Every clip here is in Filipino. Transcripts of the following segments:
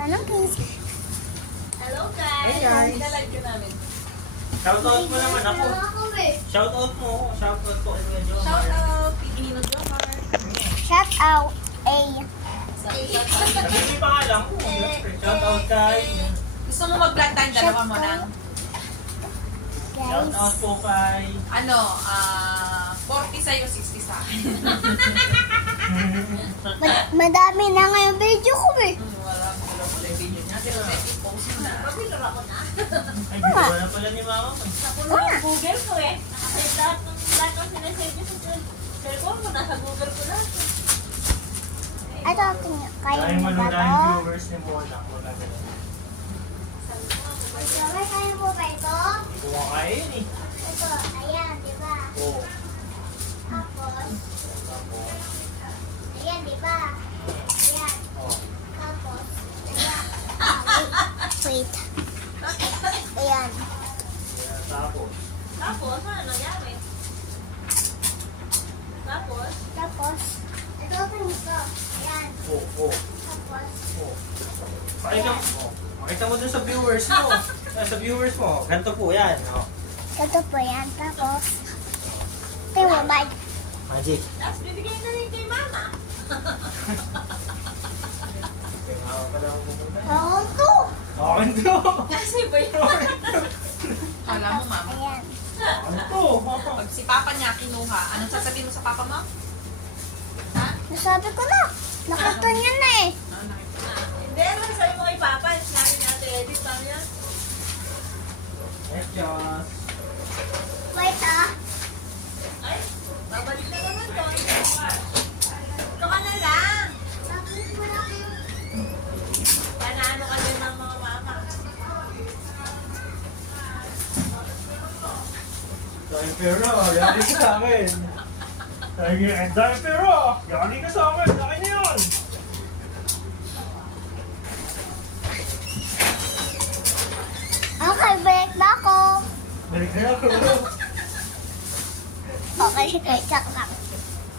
Tanong guys. Hello guys. Hey guys. Nalive ka namin. Shoutout mo naman ako. Shoutout mo. Shoutout ko kay Kuya Jomar. Shout out. Pigilin ng Jomar. Shout out A. Sabihin mo yung pangalan mo. Shoutout kay. Gusto mo mag-vlog tayong dalawa mo nang? Guys. Shoutout po kay. 40 sa'yo, 60 sa akin. Madami na ngayon video ko eh. Wala yung video niya. Pero i-post mo na. Papilar ako na. Ay, ginawa na pala ni mama mo. Napuno ng Google ko eh. Nakasave lahat ng sinasave niya sa cellphone ko. Nasa Google ko lahat. Ito, kayo Dahil mo ba manood ito? ang viewers ni Mona. Wala ka lang. Kayo mo ba ito? Kuha kayo yun eh. Ito, ayan, di ba? Oo. Tapos, ayan, di ba? Ayan. Oh. Tapos, ayan. Wait. Ayan. Kaya tapos. Tapos, ano nangyari? Tapos, Tapos, ito pa nito. Ayan. Oo. Tapos, Oo. Pakita mo. Pakita mo dun sa viewers mo. Sa viewers mo. Ganito po yan. Oh. ito po yan. Tapos, ito yung bag. Magic. tapos bibigay na rin kay mama. Tingnan ka lang pupunta. Bawang to. Akin to. Kasi ba yun? Kala mo mama. Ayan. Akin to. Pag si papa niya kinuha, anong sasabihin mo sa papa mo? Ha? Nasabi ko na. Nakita niya na eh. Hindi, ano sabi mo kay papa? Sinabi niya ate Edith, paano yan? Medyos. Wait ah. Ay, babalik na naman to. Ito ka na lang. Panalo ka din ng mga mama. Dahil pero, yari ka sa akin. Dahil pero, yari ka sa akin. Akin na yun. Okay, break na ako. Balik na ako. Okay, check lang.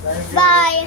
Dahil pero, Bye.